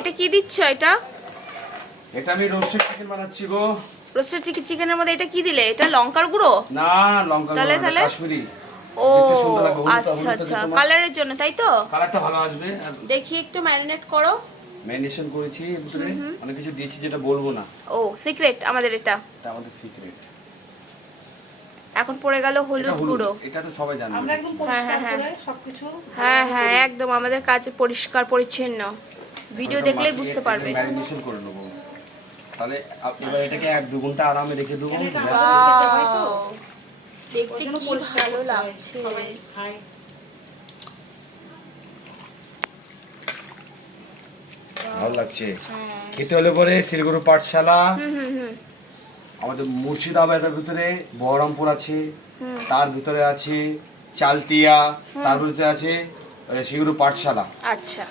এটা কি দিচ্ছ? এটা আমি রোস্টেড চিকেন বানাচ্ছি গো। রোস্টেড চিকেনের মধ্যে এটা কি দিলে? এটা লঙ্কার গুঁড়ো? না, লঙ্কার গুঁড়ো না, কাশ্মীরি। ও আচ্ছা আচ্ছা, কালারের জন্য, তাই তো? কালারটা ভালো আসবে। দেখি একটু ম্যারিনেট করো। ম্যারিনেশন করেছি, ভিতরে অনেক কিছু দিয়েছি যেটা বলবো না। ও সিক্রেট আমাদের এটা আমাদের সিক্রেট। এখন পড়ে গেল হলুদ গুঁড়ো। এটা তো সবাই জানে। আমরা একদম পরিষ্কার করে সবকিছু। হ্যাঁ হ্যাঁ, একদম আমাদের কাজ পরিষ্কার পরিচ্ছন্ন। ভিডিও দেখলেই বুঝতে পারবে। ম্যারিনেশন করে নেব। তাহলে এবার এটাকে 1-2 ঘন্টা আরামে রেখে দেবো। দেখতে কি ভালো লাগছে। ভালো লাগছে খেতে। হলে পরে শিলিগুড়ি পাঠশালা, আমাদের মুর্শিদাবাদের ভিতরে বহরমপুর আছে, তার ভিতরে আছে চালতিয়া, তার ভিতরে আছে শিলিগুড়ি পাঠশালা। আচ্ছা।